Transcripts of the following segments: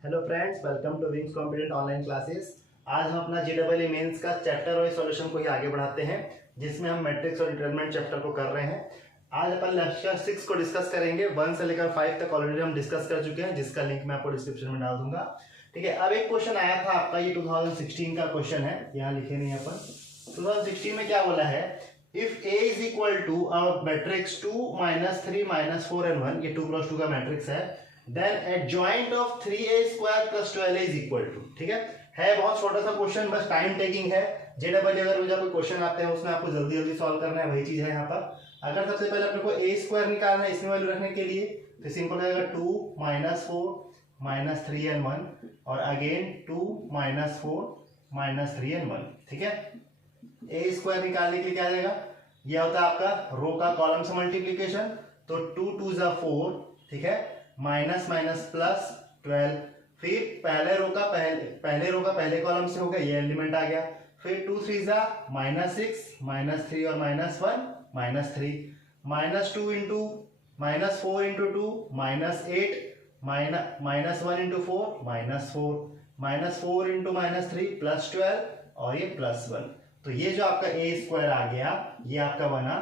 Hello friends, welcome to wings competent online classes. आज हम अपना जेईई मेंस का चैप्टर वाइज सॉल्यूशन को ही आगे बढ़ाते हैं, जिसमें हम मैट्रिक्स और डिटरमिनेंट चैप्टर को कर रहे हैं। आज अपन लेक्चर 6 को डिस्कस करेंगे। 1 से लेकर 5 तक ऑलरेडी हम डिस्कस कर चुके हैं, जिसका लिंक मैं आपको डिस्क्रिप्शन में डाल दूंगा। ठीक है, अब एक क्वेश्चन आया था आपका, ये 2016 का क्वेश्चन है, यहाँ लिखे नहीं अपन। 2016 में क्या बोला है, if A is equal to matrix 2 -3 -4 and 1, ये 2x2 का मैट्रिक्स है, then adjoint of 3a² + 12a is equal to. ठीक है बहुत छोटा सा क्वेश्चन, बस टाइम टेकिंग है। जेईई अगर मुझे कोई क्वेश्चन आते हैं उसमें आपको जल्दी जल्दी सॉल्व करना है, वही चीज है यहाँ पर। अगर सबसे पहले अपने को a² निकालना है इसमें वैल्यू रखने के लिए, तो सिंपल हो जाएगा 2 -4 -3 and 1 और अगेन 2 -4 -3 and 1। ठीक है, a² निकालने के लिए क्या आ जाएगा, यह होता है आपका रो का कॉलम से मल्टीप्लीकेशन, तो 2 2 = 4। ठीक है, माइनस माइनस प्लस 12, फिर पहले रो का पहले कॉलम से हो गया, ये एलिमेंट आ गया। फिर 2 3 = -6 -3 और -1 -3, -2 इंटू -4 इंटू 2 -8 -1 इंटू 4 -4 -4 इंटू -3 +12 और ये +1। तो ये जो आपका a² आ गया, ये आपका बना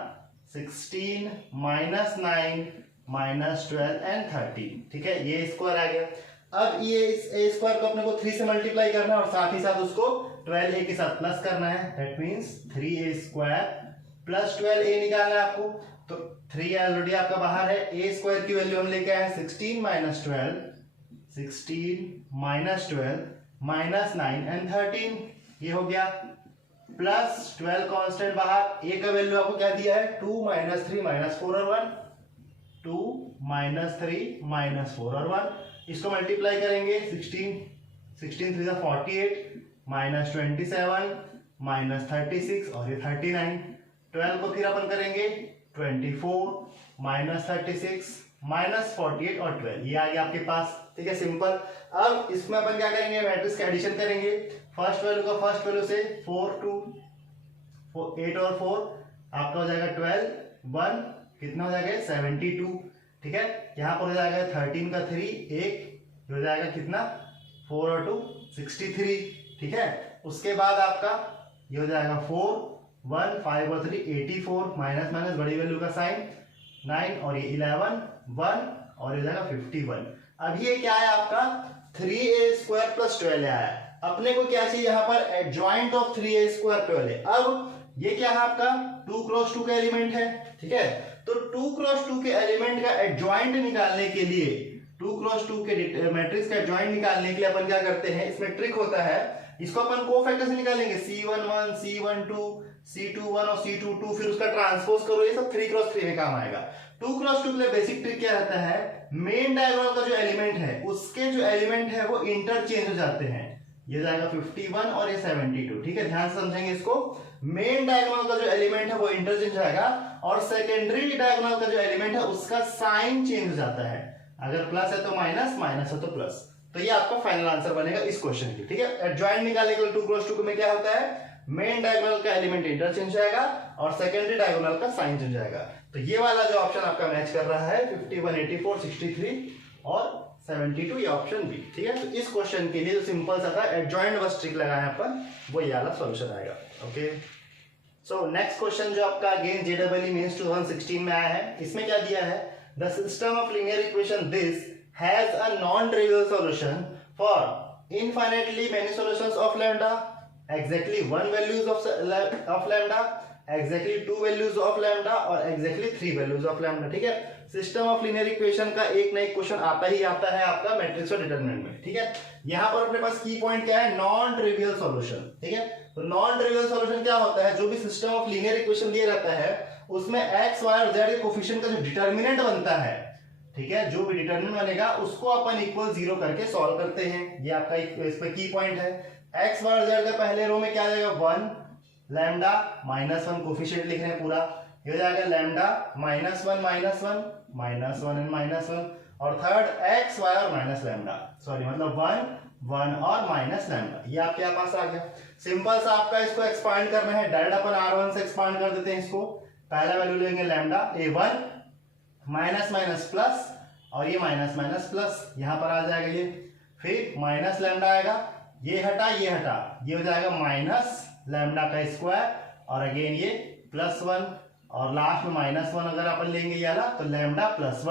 16 -9 -12 and 13। ठीक है, ये स्क्वायर आ गया। अब ये इस a² को अपने को 3 से मल्टीप्लाई करना है और साथ ही साथ उसको 12a के साथ प्लस करना है। दैट मींस 3a² + 12a निकालना है आपको। तो 3 ऑलरेडी आपका बाहर है, a² की वैल्यू हम लेके आए 16 -12 -9 and 13, ये हो गया। प्लस 12 कांस्टेंट बाहर, a का वैल्यू आपको क्या दिया है, 2 -3 -4 और 1, 2 -3 -4 और 1। इसको मल्टीप्लाई करेंगे 16 3 = 48 -27 -36 और ये 39। 12 को फिर अपन करेंगे 24 -36 -48 और 12, ये आ गया आपके पास। ठीक है, सिंपल। अब इसमें अपन क्या करेंगे, मैट्रिक्स का एडिशन करेंगे। फर्स्ट वैल्यू का फर्स्ट वैल्यू से 4 2 8 और 4 आपका हो जाएगा 12, 1 कितना हो जाएगा 72। ठीक है, यहाँ पर हो जाएगा 13 का 3 1 हो जाएगा कितना 4 और 2 63। ठीक है, उसके बाद आपका ये हो जाएगा 4 1 5 और 3 84 माइनस माइनस बड़ी वैल्यू का साइन 9 और ये 11 1 और ये हो जाएगा 51। अब ये क्या है आपका 3a² + 12a आया। अपने को क्या चाहिए यहाँ पर, एडजॉइंट ऑफ 3a² 12a। अब ये क्या है आपका 2x2 का एलिमेंट है। ठीक है, तो 2x2 के एलिमेंट का एडजॉइंट निकालने के लिए, 2x2 के मैट्रिक्स का एडजॉइंट निकालने के लिए अपन क्या करते हैं, इसमें ट्रिक होता है। इसको अपन कोफैक्टर से निकालेंगे, C11 C12 C21 और C22, फिर उसका ट्रांसपोज करो, ये सब 3x3 में काम आएगा। 2x2 के लिए बेसिक ट्रिक क्या रहता है, मेन डायगोनल का जो एलिमेंट है उसके जो एलिमेंट है वो इंटरचेंज हो जाते हैं। ये जाएगा 51 और ये 72। ठीक है, ध्यान से समझेंगे इसको। मेन डायगोनल का जो एलिमेंट है वो इंटरचेंज जाएगा और सेकेंडरी डायगोनल का जो एलिमेंट है उसका साइन चेंज हो जाता है। अगर प्लस है तो माइनस, माइनस है तो प्लस। तो ये आपका फाइनल आंसर बनेगा इस क्वेश्चन की। ठीक है, एडजॉइंट निकालने के लिए 2x2 में क्या होता है, मेन डायगोनल का एलिमेंट इंटरचेंज जाएगा और सेकेंडरी डायगोनल का साइन चेंज जाएगा। तो ये वाला जो ऑप्शन आपका मैच कर रहा है 51 84 63 और 72, ये ऑप्शन बी। ठीक है, तो इस क्वेश्चन के लिए जो सिंपल सा था एडजॉइंट बस ट्रिक लगाए अपन, वो ये वाला सॉल्यूशन आएगा। ओके, सो नेक्स्ट क्वेश्चन जो आपका अगेन जेईई मेंस 2016 में आया है, इसमें क्या दिया है, the system of linear equation this has a non trivial solution for infinitely many solutions of lambda, exactly 1 values of lambda, exactly 2 values of lambda और exactly 3 values of lambda। ठीक है, सिस्टम ऑफ लीनियर इक्वेशन का एक ना एक question आता ही आता है आपका मैट्रिक्स और डिटरमिनेंट में। ठीक है, यहाँ पर अपने पास की पॉइंट क्या है, नॉन ट्रिवियल सॉल्यूशन। ठीक है, तो नॉन ट्रिवियल सॉल्यूशन क्या होता है, जो भी सिस्टम ऑफ लीनियर इक्वेशन दिया रहता है उसमें x y और z के कोफिशिएंट का जो डिटरमिनेंट बनता है, ठीक है, जो भी डिटरमिनेंट बनेगा उसको अपन इक्वल 0 करके सॉल्व करते हैं। ये आपका इस पे की पॉइंट है। x y और z का पहले रो में क्या आ जाएगा 1 लैम्डा -1 कोफिशिएंट लिख रहे हैं पूरा, ये हो जाएगा लैम्डा -1 एंड -1 और थर्ड x y और माइनस लैम्डा, सॉरी मतलब 1 और माइनस लैम्डा, ये आपके पास आ गया। सिंपल सा आपका इसको एक्सपांड करना है, डायरेक्ट अपन R1 से एक्सपांड कर देते हैं इसको। पहला वैल्यू लेंगे lambda A1 minus minus plus और ये माइनस माइनस प्लस, यहां पर आ जाएगा ये फिर माइनस लैम्डा आएगा, ये हटा ये हो जाएगा माइनस लैम्डा का स्क्वायर, और अगेन ये +1, और लास्ट में -1 अगर अपन लेंगे ये वाला तो lambda plus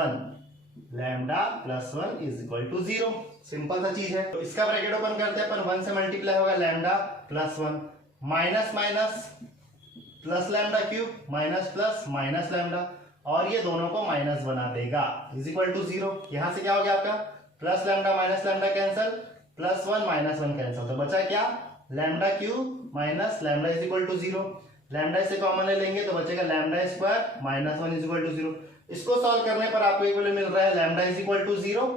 one is equal to 0। Simple सा चीज है। तो इसका ब्रैकेट ओपन करते हैं अपन, 1 से मल्टीप्लाई होगा lambda +1 minus minus plus lambda cube minus plus minus lambda, और ये दोनों को माइनस बना देगा, इज इक्वल टू 0। यहां से क्या हो गया आपका plus lambda minus lambda cancel, +1 -1 cancel, तो बचा क्या lambda cube minus lambda is equal to 0। Lambda से कॉमन ले लेंगे तो बचेगा lambda square -1 is equal to 0। इसको सॉल्व करने पर आपको एक वैल्यू मिल रहा है लैम्डा इज इक्वल टू 0,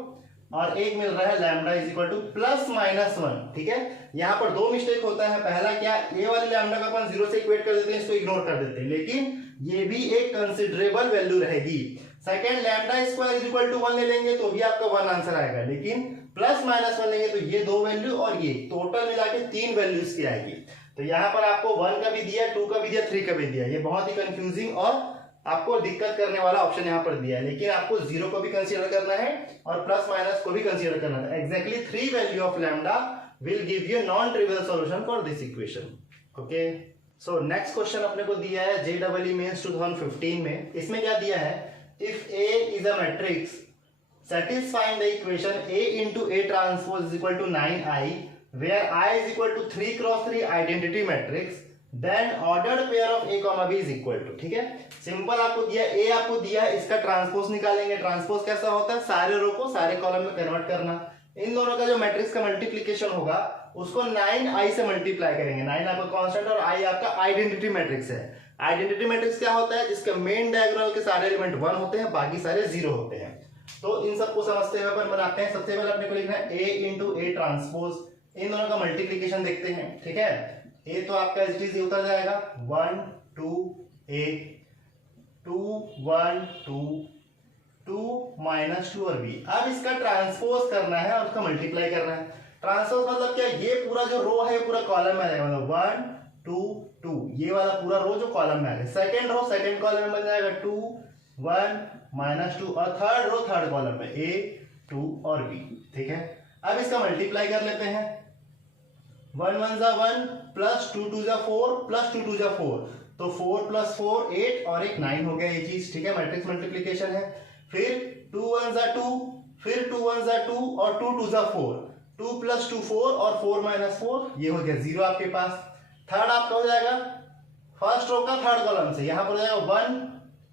और एक मिल रहा है लैम्डा इज इक्वल टू +-1। ठीक है, यहाँ पर दो मिस्टेक होता है। पहला क्या, ये वाले लैम्डा को अपन 0 से इक्वेट कर देते हैं, इसको इग्नोर कर देते हैं, लेकिन ये भी एक कंसिडरेबल वैल्यू रहेगी। Second, lambda square is equal to 1 ले लेंगे तो भी आपका 1 आंसर आएगा, लेकिन +-1 लेंगे तो ये दो वैल्यू और ये टोटल मिला के 3 वैल्यूज की आएगी। तो यहाँ पर आपको 1 का भी दिया, 2 का भी दिया, 3 का भी दिया। ये बहुत ही कंफ्यूजिंग और आपको दिक्कत करने वाला ऑप्शन यहाँ पर दिया है, लेकिन आपको 0 को भी कंसीडर करना है और +- को भी कंसीडर करना है। Exactly 3 value of lambda will give you non trivial solution for this equation. Okay, so next question अपने को दिया है JEE मेंस 2015 में। इसमें क्या दिया है, if A is a matrix satisfying the equation A into A transpose is equal to 9i where I is equal to 3 cross 3 identity matrix then ordered pair of A comma B is equal to। ठीक है, simple आपको दिया A आपको दिया है, इसका transpose निकालेंगे। Transpose कैसा होता है, सारे रो को सारे कॉलम में कन्वर्ट करना। इन दोनों का जो मैट्रिक्स का मल्टीप्लीकेशन होगा उसको 9i से मल्टीप्लाई करेंगे। 9 आपका कांस्टेंट और i आपका आइडेंटिटी मैट्रिक्स है। आइडेंटिटी मैट्रिक्स क्या होता है, जिसके मेन डायगोनल के सारे एलिमेंट 1 होते हैं, बाकी सारे 0 होते हैं। तो इन सबको समझते हुए अपन बनाते हैं। सबसे पहले अपने को लिखना है A इंटू A ट्रांसपोज, इन दोनों का मल्टीप्लीकेशन देखते हैं। ठीक है, A तो आपका एज इट इज उतर जाएगा 1 2 A 2 1 2 2 -2 और B। अब इसका ट्रांसपोज करना है और उसका मल्टीप्लाई करना है। ट्रांसपोज मतलब क्या, ये पूरा जो रो है पूरा कॉलम में आ जाएगा, मतलब 1 2 2 ये वाला पूरा रो जो कॉलम में आ गया। सेकंड रो सेकंड कॉलम में बन जाएगा 2 1 -2 और थर्ड रो थर्ड कॉलम में A 2 और B। ठीक है, अब इसका मल्टीप्लाई कर लेते हैं। 1 1 जा 1 प्लस 2 2 जा 4 प्लस 2 2 जा 4, तो 4 + 4 8 और एक 9 हो गया ये चीज। ठीक है, मैट्रिक्स मल्टीप्लीकेशन है। फिर 2 1 जा 2, फिर 2 1 जा 2 और 2 2 जा 4, 2 + 2 4 और 4 - 4 ये हो गया 0 आपके पास। थर्ड आपका हो जाएगा फर्स्ट रो का थर्ड कॉलम से, यहां पर हो जाएगा 1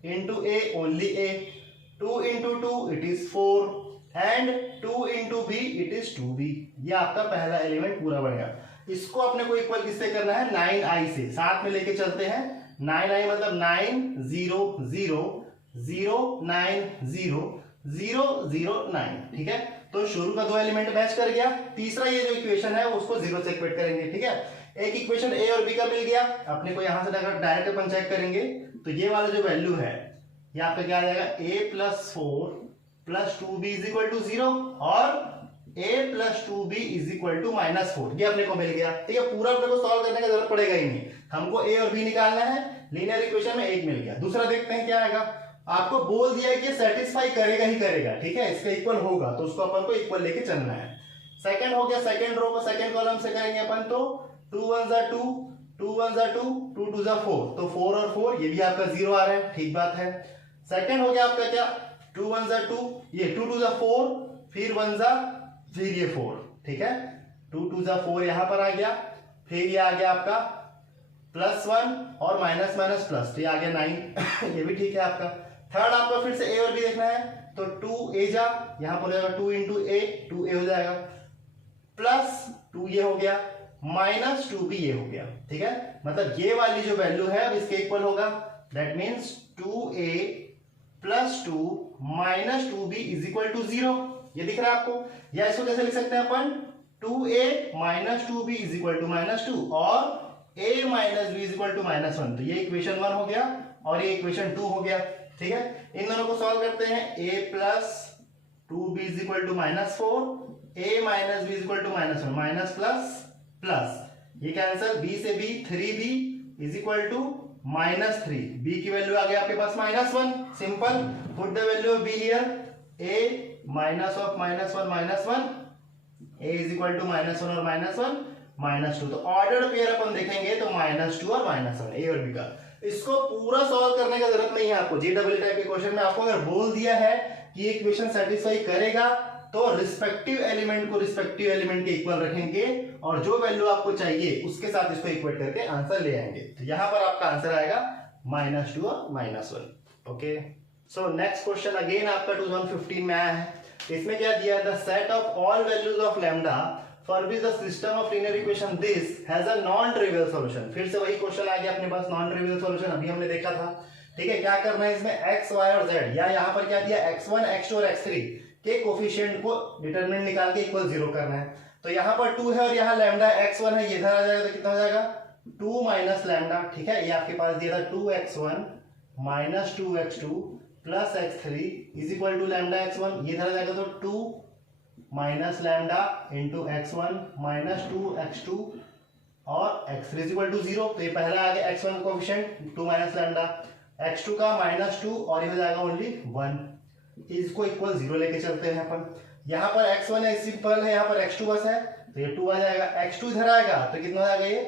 into A only A, 2 into 2 it is 4 and 2 into B it is 2B। ये आपका पहला एलिमेंट पूरा बन गया। इसको अपने को इक्वल किससे करना है, 9i से। साथ में लेके चलते हैं। 9i मतलब 9 0 0 0 9 0 0 0 9। ठीक है, तो शुरू का दो एलिमेंट मैच कर गया। तीसरा ये जो इक्वेशन है उसको 0 से इक्वेट करेंगे। ठीक है, एक इक्वेशन A और B का मिल गया अपने को। यहां से डायरेक्ट अपन चेक करेंगे तो ये वाला जो वैल्यू है ये आपका क्या आ जाएगा, A + 4 + 2B is equal to 0 और A + 2B is equal to -4। ये अपने को मिल गया। ठीक है, पूरा अपने को सॉल्व करने की जरूरत पड़ेगा ही नहीं, हमको A और B निकालना है। लीनियर इक्वेशन में एक मिल गया। दूसरा देखते हैं क्या आएगा। आपको बोल दिया है कि सेटिस्फाई करेगा ही करेगा। ठीक है, इसका इक्वल होगा तो उसको अपन को इक्वल लेके चलना है। सेकंड हो गया, सेकंड रो को सेकंड कॉलम से करेंगे अपन, तो 2 1 जा 2 2 1 जा 2 2 2 जा 4, तो 4 और 4 ये भी आपका 0 आ रहा है। ठीक बात है। सेकंड हो गया आपका क्या, 2 1 जा 2, ये 2 2 जा 4, फिर 1 जा फिर ये 4। ठीक है, 2 2 जा 4 यहां पर आ गया, फिर ये आ गया आपका +1 और माइनस प्लस, तो ये आ गया 9 ये भी ठीक है आपका। थर्ड आपका फिर से A और B देखना है, तो 2A जा यहां पर हो जाएगा 2 into A 2A हो जाएगा, +2 ये हो गया, -2B ये हो गया। ठीक है, मतलब ये वाली जो वैल्यू है अब इसके इक्वल होगा। That means 2A + 2 -2B is equal to 0। ये दिख रहा है आपको। या इसको कैसे लिख सकते हैं अपन, 2A - 2B is equal to -2 और A - B is equal to -1। तो ये इक्वेशन 1 हो गया और ये इक्वेशन 2 हो गया। ठीक है, इन दोनों को सॉल्व करते हैं। A + 2B is equal to -4, A - B is equal to -1, plus ये कैंसल, B से B 3B is equal to -3। B की वैल्यू आ गई आपके पास -1। Simple, put the value of B here, A - of -1 -1 A is equal to -1 और -1 -2। तो ordered pair अपन देखेंगे तो -2 और -1 ए और बी का। इसको पूरा सॉल्व करने की जरूरत नहीं है आपको। जे डबल टाइप के क्वेश्चन में आपको अगर बोल दिया है कि ये इक्वेशन सेटिस्फाई करेगा तो रिस्पेक्टिव एलिमेंट को रिस्पेक्टिव एलिमेंट के इक्वल रखेंगे और जो वैल्यू आपको चाहिए उसके साथ इसको इक्वेट करके आंसर ले आएंगे। तो यहां पर आपका आंसर आएगा -2 और -1। Okay, so next question again आपका 2015 में आया है। इसमें क्या दिया है, the set of all values of lambda for which the system of linear equation this has a non trivial solution. फिर से वही क्वेश्चन आ गया अपने पास, नॉन ट्रिवियल सॉल्यूशन अभी हमने देखा था। ठीक है, क्या करना है इसमें, x, y और z, या यहाँ पर क्या दिया x1, x2 और x3 के कोफिशिएंट को डिटरमिनेंट निकाल के इक्वल 0 करना है। तो यहाँ पर 2 है और यहाँ लैम्डा x1 है, ये इधर आ जाएगा तो कितना हो जाएगा 2 माइनस लैम्डा। ठीक है, ये आपके पास दिया था 2x1 minus 2x2 plus x3 is equal to lambda x1, ये इधर आ जाएगा तो 2 minus lambda into x1 minus 2x2 और x3 इज इक्वल टू 0। तो ये पहला आ गया x1 का कोफिशिएंट 2 माइनस लैम्डा, x2 का -2 और ये हो जाएगा ओनली 1। इसको इक्वल 0 लेके चलते हैं अपन। यहाँ पर x1 है सिंपल है, यहाँ पर x2 बस है तो ये 2 आ जाएगा, x2 इधर आएगा तो कितना हो जाएगा ये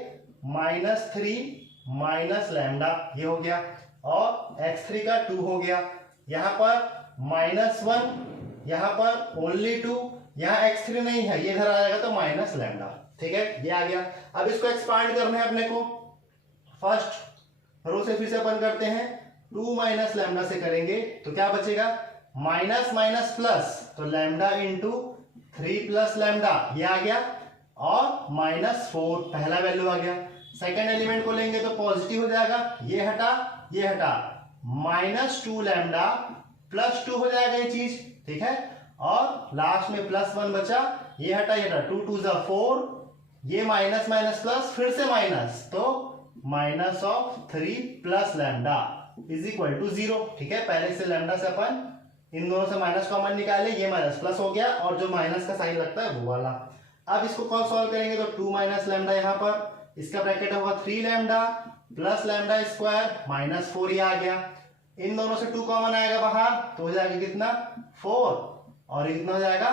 -3 माइनस लैम्डा, ये हो गया, और x3 का 2 हो गया। यहाँ पर -1, यहाँ पर ओनली 2, यहाँ x3 नहीं है, ये इधर आ जाएगा तो माइनस लैम्डा। ठीक है, ये आ गया। अब इसको एक्सपांड करना है अपने को, फर्स्ट रो से फिर से अपन करते हैं, 2 माइनस लैम्डा से करेंगे तो क्या बचेगा, माइनस माइनस प्लस, तो लैम्डा इंटू 3 प्लस लैम्डा, ये आ गया, और -4 पहला वैल्यू आ गया। सेकेंड एलिमेंट को लेंगे तो पॉजिटिव हो जाएगा, ये हटा ये हटा, -2 लैम्डा प्लस 2 हो जाएगा ये चीज। ठीक है, और लास्ट में +1 बचा, ये हटा ये हटा, 2 2 4, ये माइनस माइनस प्लस फिर से माइनस, तो -3 plus lambda is equal to 0। ठीक है, पहले से लैम्डा से अपन इन दोनों से माइनस कॉमन निकाले, ये माइनस प्लस हो गया और जो माइनस का साइन लगता है वो वाला। अब इसको कौन सॉल्व करेंगे तो 2 माइनस लैम्डा, यहाँ पर इसका ब्रैकेट होगा 3 लैम्डा प्लस लैम्डा स्क्वायर -4, ये आ गया। इन दोनों से 2 कॉमन आएगा बाहर तो हो जाएगा कितना 4, और कितना हो जाएगा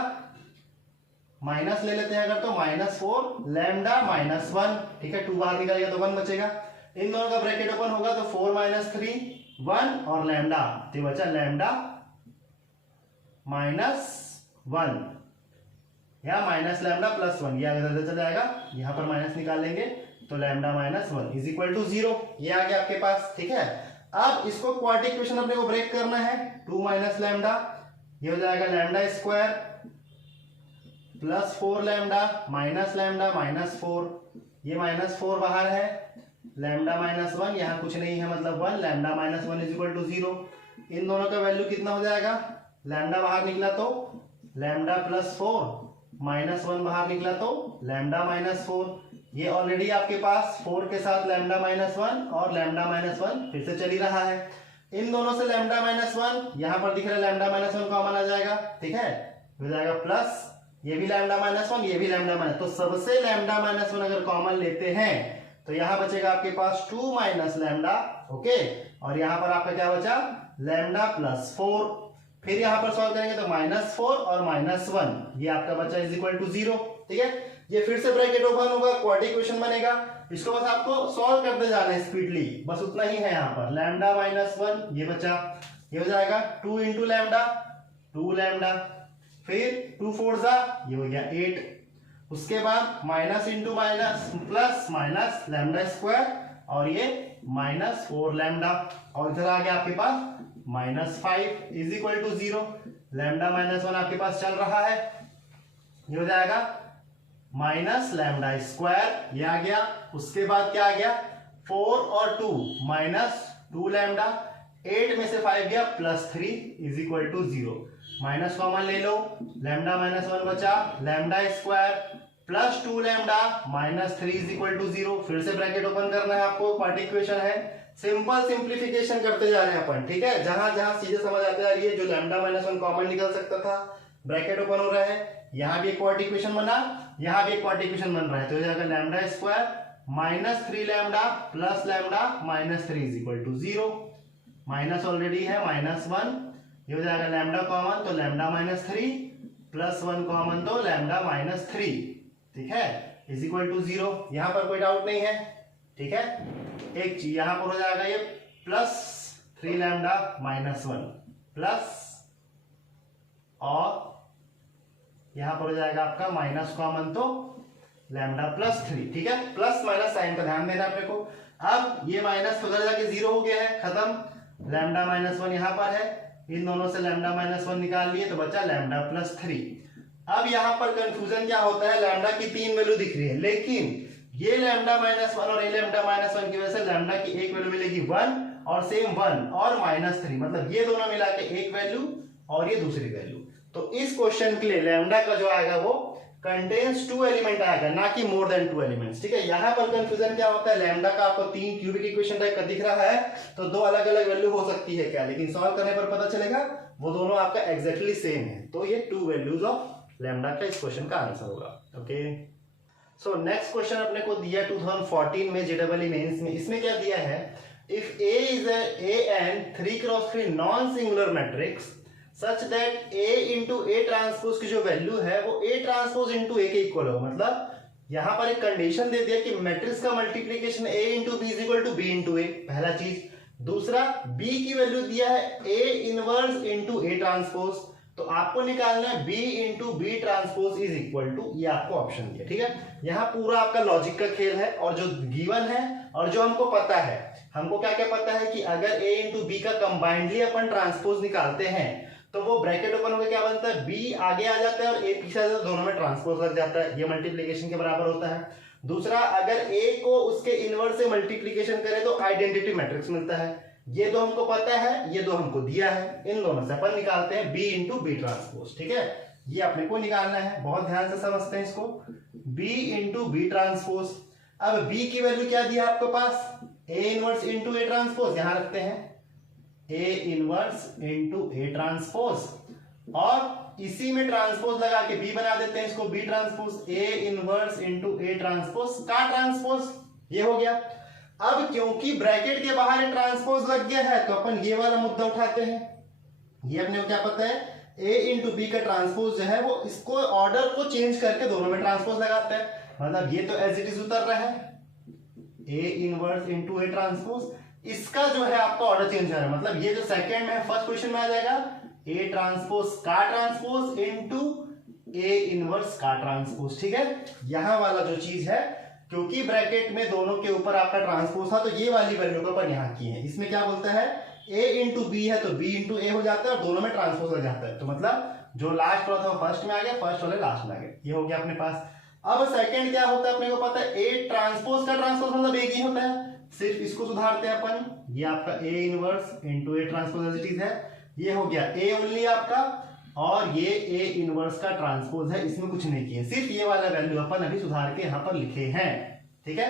माइनस ले लेते हैं अगर तो -4 लैम्डा -1। ठीक है, 2 बाहर निकालेगा तो 1 बचेगा। इन दोनों का ब्रैकेट ओपन होगा तो 4 - 3 1 और लैम्डा, तो बचा लैम्डा -1 या माइनस लैम्डा +1, ये आगे चल जाएगा, यहाँ पर माइनस निकाल लेंगे तो लैम्डा -1 इज इक्वल टू 0, ये आ गया आपके पास। ठीक है, अब इसको क्वाड्रेटिक इक्वेशन अपने को ब्रेक करना है, 2 माइनस लैम्डा, ये हो जाएगा lambda square +4 lambda minus lambda -4, ये -4 बाहर है, लैम्डा -1 यहाँ कुछ नहीं है मतलब 1, लैम्डा -1 इज इक्वल टू 0। इन दोनों का वैल्यू कितना हो जाएगा, लैम्डा बाहर निकला तो लैम्डा +4 -1 बाहर निकला तो लैम्डा -4, ये ऑलरेडी आपके पास 4 के साथ लैम्डा -1 और लैम्डा -1 फिर से चल ही रहा है। इन दोनों से लैम्डा -1 यहाँ पर दिख रहा है, लैम्डा -1 कॉमन आ जाएगा। ठीक है, हो जाएगा प्लस, ये भी लैम्डा -1 ये भी लैम्डा -1, तो सबसे लैम्डा -1 अगर कॉमन लेते हैं तो यहाँ बचेगा आपके पास 2 माइनस लैम्डा। ओके, और यहाँ पर आपका क्या बचा लैम्डा +4। फिर यहाँ पर सॉल्व करेंगे तो -4 और -1, ये आपका बचा इज इक्वल टू 0। ठीक है, ये फिर से ब्रैकेट ओपन होगा, क्वाड्रेटिक इक्वेशन बनेगा, इसको बस आपको सॉल्व करते जाना है स्पीडली, बस उतना ही है। यहाँ पर लैम्डा -1 ये बचा, ये हो जाएगा 2 इंटू लैम्डा 2 लैम्डा, फिर 2 4 ये हो गया 8, उसके बाद minus into minus plus minus lambda square और ये -4 लैम्डा, और इधर आ गया आपके पास -5 इज इक्वल टू 0। लैम्डा -1 आपके पास चल रहा है, ये हो जाएगा माइनस लैम्डा स्क्वायर, ये आ गया। उसके बाद क्या आ गया 4 और 2 -2 लैम्डा, 8 में से 5 गया +3 is equal to 0। Minus common ले लो, लैम्डा -1 बचा, lambda square +2 lambda -3 is equal to 0। फिर से ब्रैकेट ओपन करना है आपको, क्वाड्रेटिक इक्वेशन है, सिंपल सिंप्लीफिकेशन करते जा रहे हैं अपन। ठीक है, जहां जहां सीधे समझ आते जा रही है, जो लैम्डा -1 कॉमन निकल सकता था, ब्रैकेट ओपन हो रहा है, यहाँ भी एक क्वाड्रेटिक इक्वेशन बना, यहाँ भी एक क्वाड्रेटिक इक्वेशन बन रहा है, तो हो जाएगा lambda square -3 lambda plus lambda -3 is equal to 0। Minus already है -1, ये हो जाएगा लैम्डा कॉमन तो लैम्डा -3 प्लस 1 कॉमन तो लैम्डा माइनस 3, ठीक है, इज इक्वल टू 0। यहां पर कोई डाउट नहीं है, ठीक है। एक चीज यहां पर हो जाएगा ये प्लस 3 लैम्डा माइनस 1 प्लस, और यहां पर हो जाएगा आपका माइनस कॉमन तो लैम्डा प्लस 3, ठीक है। प्लस माइनस साइन का ध्यान देना अपने को। अब ये माइनस उधर जाके 0 हो गया है, खत्म। लैम्डा माइनस 1 यहां पर है, इन दोनों से लैम्डा माइनस 1 निकाल लिए तो बचा लैम्डा प्लस 3। अब यहां पर कंफ्यूजन क्या होता है, लैम्डा की 3 वैल्यू दिख रही है, लेकिन ये लैम्डा माइनस 1 और ये लैम्डा माइनस 1 की वजह से लैम्डा की एक वैल्यू मिलेगी 1 और सेम 1 और माइनस 3, मतलब ये दोनों मिला के एक वैल्यू और ये दूसरी वैल्यू। तो इस क्वेश्चन के लिए लैम्डा का जो आएगा वो कंटेन्स 2 एलिमेंट आएगा, ना कि मोर देन 2 एलिमेंट्स, ठीक है। यहां पर कंफ्यूजन क्या होता है, लैम्डा का आपको 3 क्यूबिक इक्वेशन टाइप का दिख रहा है तो 2 अलग अलग वैल्यू हो सकती है क्या, लेकिन सॉल्व करने पर पता चलेगा वो दोनों आपका एग्जैक्टली सेम है। तो ये 2 वैल्यूज ऑफ लैम्डा का इस क्वेश्चन का आंसर होगा। ओके, सो नेक्स्ट क्वेश्चन अपने को दिया 2014 में जेईई मेंस में। इसमें क्या दिया है, if A is an 3x3 non singular matrix such that A into A transpose की जो वैल्यू है वो A ट्रांसपोज इंटू A के इक्वल हो, मतलब यहां पर एक कंडीशन दे दिया कि मैट्रिक्स का multiplication A into B is equal to B into A, पहला चीज। दूसरा, B की वैल्यू दिया है A inverse into A transpose, तो आपको निकालना है B into B transpose is equal to, ये आपको ऑप्शन दिया, ठीक है। यहाँ पूरा आपका लॉजिक का खेल है, और जो गिवन है और जो हमको पता है, हमको क्या क्या पता है कि अगर A इंटू बी का कंबाइंडली अपन ट्रांसपोज निकालते हैं तो वो ब्रैकेट ओपन होकर क्या बनता है, B आगे आ जाता है और A पीछे आ जाता है, दोनों में ट्रांसपोज लग जाता है, ये मल्टीप्लीकेशन के बराबर होता है। दूसरा, अगर A को उसके इनवर्स से मल्टीप्लीकेशन करें तो आइडेंटिटी मैट्रिक्स मिलता है, ये दो हमको पता है, ये दो हमको दिया है, इन दोनों से अपन निकालते हैं B इंटू बी ट्रांसपोज, ठीक है। ये अपने को निकालना है, बहुत ध्यान से समझते हैं इसको, B इंटू बी ट्रांसपोज। अब B की वैल्यू क्या दिया आपके पास, A inverse into A transpose, यहां रखते हैं A inverse into A transpose, और इसी में ट्रांसपोज लगा के B बना देते हैं इसको, B transpose, A inverse into A transpose का ट्रांसपोज, ये हो गया। अब क्योंकि ब्रैकेट के बाहर ट्रांसपोज लग गया है तो अपन ये वाला मुद्दा उठाते हैं। ये अपने को क्या पता है, A इंटू बी का ट्रांसपोज जो है वो इसको ऑर्डर को चेंज करके दोनों में ट्रांसपोज लगाते हैं, मतलब ये तो एज इट इज उतर रहा है A inverse into A transpose, इसका जो है आपका ऑर्डर चेंज हो रहा है, मतलब ये जो सेकंड में है फर्स्ट क्वेश्चन में आ जाएगा A ट्रांसपोज का ट्रांसपोज इंटू A इनवर्स का ट्रांसपोज, ठीक है। यहां वाला जो चीज है, क्योंकि ब्रैकेट में दोनों के ऊपर आपका ट्रांसपोज था तो ये वाली वैल्यू को अपन यहां की है। इसमें क्या बोलता है, A इंटू बी है तो B इंटू ए हो जाता है और दोनों में ट्रांसपोज लग जाता है, तो मतलब जो लास्ट वाला था वो फर्स्ट में आ गया, फर्स्ट वाले लास्ट में आ गए, ये हो गया अपने पास। अब सेकंड क्या होता है अपने को पता है, A ट्रांसपोज का ट्रांसपोज मतलब एक ही होता है, सिर्फ इसको सुधारते हैं अपन, ये आपका A inverse into A transpose as it is है, ये हो गया A ओनली आपका, और ये A इनवर्स का ट्रांसपोज है, इसमें कुछ नहीं किया, सिर्फ ये वाला वैल्यू अपन अभी सुधार के यहाँ पर लिखे हैं, ठीक है।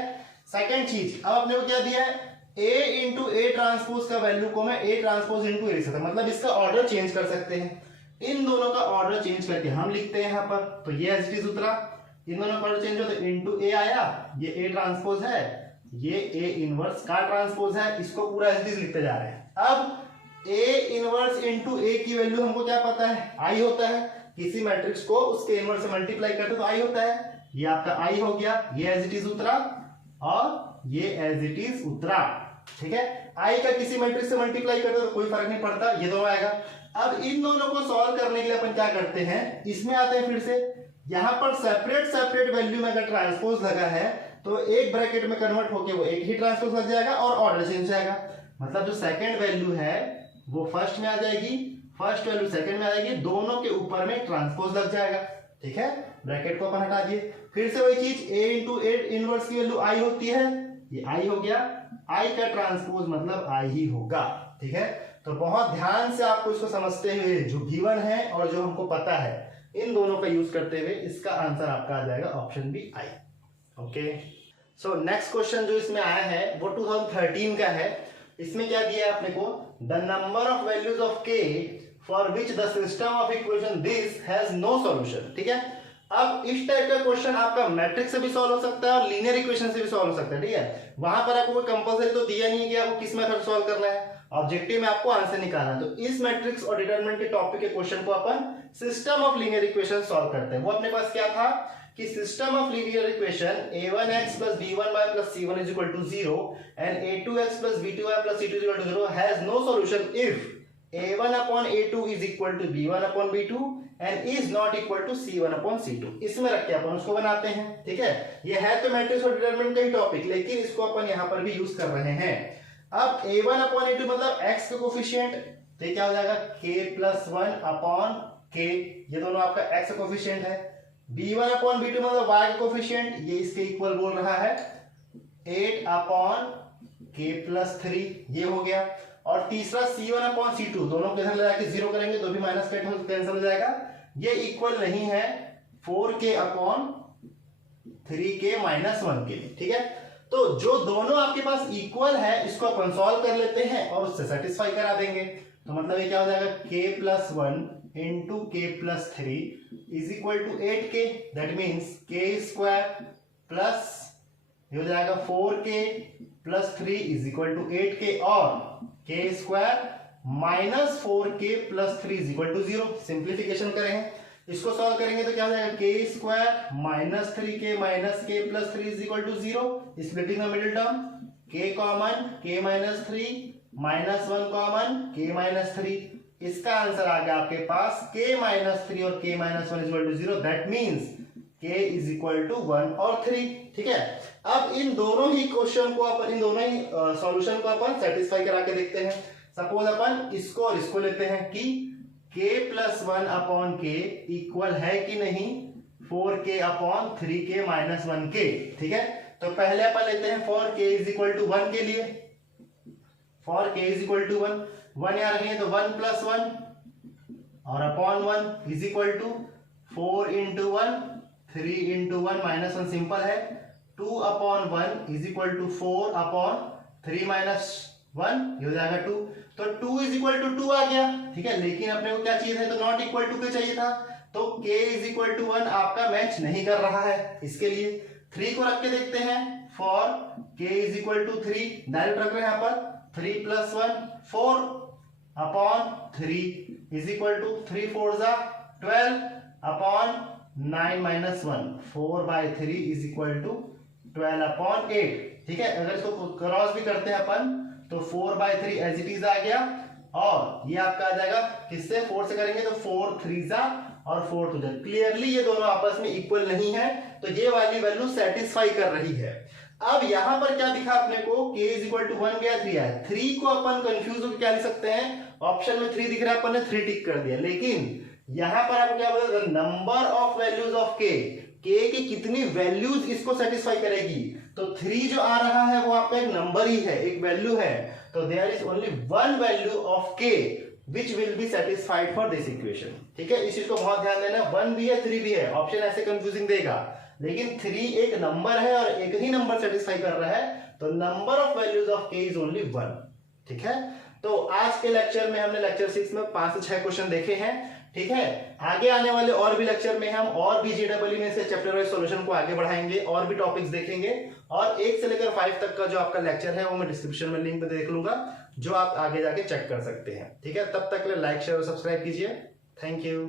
सेकंड चीज, अब अपने को क्या दिया है, A इंटू A ट्रांसपोज का वैल्यू को मैं A ट्रांसपोज इंटू A लिख सकता हूं, मतलब इसका ऑर्डर चेंज कर सकते हैं, इन दोनों का ऑर्डर चेंज करके हम लिखते हैं यहाँ पर, तो ये एज इट इज उतरा, इन दोनों का ऑर्डर चेंज हो तो इंटू A आया, ये A ट्रांसपोज है, ये A इनवर्स का ट्रांसपोज है, इसको पूरा एज इट इज लिखते जा रहे हैं। अब A इनवर्स इंटू A की वैल्यू हमको क्या पता है, I होता है, किसी मैट्रिक्स को उसके इनवर्स से मल्टीप्लाई करते तो I होता है, ये आपका I हो गया, ये एज इट इज उतरा और ये एज इट इज उतरा, ठीक है। I का किसी मैट्रिक्स से मल्टीप्लाई करते तो कोई फर्क नहीं पड़ता, ये दोनों आएगा। अब इन दोनों को सॉल्व करने के लिए अपन क्या करते हैं, इसमें आते हैं फिर से, यहां पर सेपरेट सेपरेट वैल्यू में अगर ट्रांसपोज लगा है तो एक ब्रैकेट में कन्वर्ट होके वो एक ही ट्रांसपोज लग जाएगा और ऑर्डर चेंज जाएगा, मतलब जो सेकंड वैल्यू है वो फर्स्ट में आ जाएगी, फर्स्ट वैल्यू सेकंड में आ जाएगी, दोनों के ऊपर में ट्रांसपोज लग जाएगा, ठीक है। ब्रैकेट को अपन हटा दिए, फिर से वही चीज, A इंटू A इनवर्स की वैल्यू I होती है, ये I हो गया, I का ट्रांसपोज मतलब I ही होगा, ठीक है। तो बहुत ध्यान से आपको इसको समझते हुए, जो गिवन है और जो हमको पता है, इन दोनों का यूज करते हुए इसका आंसर आपका आ जाएगा option B I। Okay, so next question जो इसमें आया है वो 2013 का है। इसमें क्या दिया है अपने को, the number of values of k for which the system of equation this has no solution, ठीक है। अब इस टाइप का क्वेश्चन आपका मैट्रिक्स से भी सॉल्व हो सकता है और लीनियर इक्वेशन से भी सॉल्व हो सकता है, ठीक है। वहां पर आपको कोई कंपलसरी तो दिया नहीं है कि आपको किस मेथड सॉल्व करना है, ऑब्जेक्टिव में आपको आंसर निकालना है। तो इस मैट्रिक्स और डिटरमिनेंट के टॉपिक के क्वेश्चन को अपन system of linear equation solve करते हैं। वो अपने पास क्या था कि system of linear equation a1x plus b1y plus c1 is equal to 0 and a2x plus b2y plus c2 is equal to 0 has no solution if a1 upon a2 is equal to b1 upon b2 and is not equal to c1 upon c2। इसमें रख के अपन उसको बनाते हैं, ठीक है। ये है तो मैट्रिक्स और डिटरमिनेंट का ही टॉपिक, लेकिन इसको अपन यहाँ पर भी यूज कर रहे हैं। अब a1 अपॉन a2 मतलब x का कोफिशिएंट, तो क्या हो जाएगा k plus 1 अपॉन k, ये दोनों आपका x का कोफिशिएंट है। b1 अपॉन b2 मतलब y का कोफिशिएंट, ये इसके इक्वल बोल रहा है 8 अपॉन k plus 3, ये हो गया। और तीसरा c1 अपॉन c2, दोनों को इधर ले जाके 0 करेंगे तो भी माइनस कैंसिल हो जाएगा, ये इक्वल नहीं है 4k अपॉन 3k माइनस 1 के लिए, ठीक है। तो जो दोनों आपके पास इक्वल है इसको अपन सॉल्व कर लेते हैं और उससे सेटिस्फाई करा देंगे। तो मतलब ये क्या हो जाएगा k plus 1 into k plus 3 is equal to 8k, that means k square plus ये हो जाएगा 4k plus 3 is equal to 8k और k square minus 4k plus 3 is equal to 0। Simplification करें, इसको सॉल्व करेंगे तो क्या हो जाएगा k square minus 3k minus k plus 3 is equal to 0। Splitting the middle term, k common k minus 3 minus 1 common k minus 3। इसका answer आ गया आपके पास k माइनस 3 और k minus 1 is equal to 0, that means k is equal to 1 और 3, ठीक है। अब इन दोनों ही question को अपन, इन दोनों ही सॉल्यूशन को अपन सेटिस्फाई करा के देखते हैं। सपोज अपन इसको और इसको लेते हैं कि k plus 1 upon k equal है कि नहीं 4k upon 3k minus 1k, ठीक है। तो पहले अपन लेते हैं for k is equal to 1 के लिए, for k is equal to 1 यहाँ रखेंगे तो 1 प्लस 1 और upon 1 is equal to 4 into 1 3 into 1 minus 1 simple है, 2 upon 1 is equal to 4 upon 3 minus 1, ये हो जाएगा 2। तो 2 इज इक्वल टू 2 आ गया, ठीक है। लेकिन अपने को क्या चाहिए था, तो नॉट इक्वल टू के चाहिए था, तो k इज इक्वल टू 1 आपका मैच नहीं कर रहा है। इसके लिए 3 को रख के देखते हैं, for k is equal to 3 direct रख रहे हैं यहाँ पर 3 plus 1 4 upon 3 is equal to 3 4 जा 12 upon 9 minus 1 4 by 3 is equal to 12 upon 8, ठीक है। अगर इसको क्रॉस भी करते हैं अपन तो 4 बाई 3 एज इट इज आ गया और ये आपका आ जाएगा किससे, 4 से करेंगे तो 4 3 जा और 4 2 जा। क्लियरली ये दोनों आपस में इक्वल नहीं है, तो ये वाली वैल्यू सेटिस्फाई कर रही है। अब यहां पर क्या दिखा अपने को, k इज इक्वल टू 1 गया 3 आया। 3 को अपन कंफ्यूज होकर क्या लिख सकते हैं, ऑप्शन में 3 दिख रहा है, अपन ने 3 टिक कर दिया। लेकिन यहां पर आपको क्या बोला, number of values of k की कितनी वैल्यूज इसको सेटिस्फाई करेगी, तो 3 जो आ रहा है वो आपका एक नंबर ही है, एक वैल्यू है। तो there is only one value of k which will be satisfied for this equation, ठीक है। इस चीज को बहुत ध्यान देना, 1 भी है 3 भी है, ऑप्शन ऐसे कंफ्यूजिंग देगा, लेकिन 3 एक नंबर है और एक ही नंबर सेटिस्फाई कर रहा है, तो number of values of k is only 1, ठीक है। तो आज के लेक्चर में हमने लेक्चर 6 में 5 से 6 क्वेश्चन देखे हैं, ठीक है। आगे आने वाले और भी लेक्चर में हम और भी जेडब्ल्यू में से चैप्टर वाइज सॉल्यूशन को आगे बढ़ाएंगे और भी टॉपिक्स देखेंगे, और 1 से लेकर 5 तक का जो आपका लेक्चर है वो मैं डिस्क्रिप्शन में लिंक पे देख लूंगा, जो आप आगे जाके चेक कर सकते हैं, ठीक है। तब तक के लिए लाइक शेयर और सब्सक्राइब कीजिए। Thank you.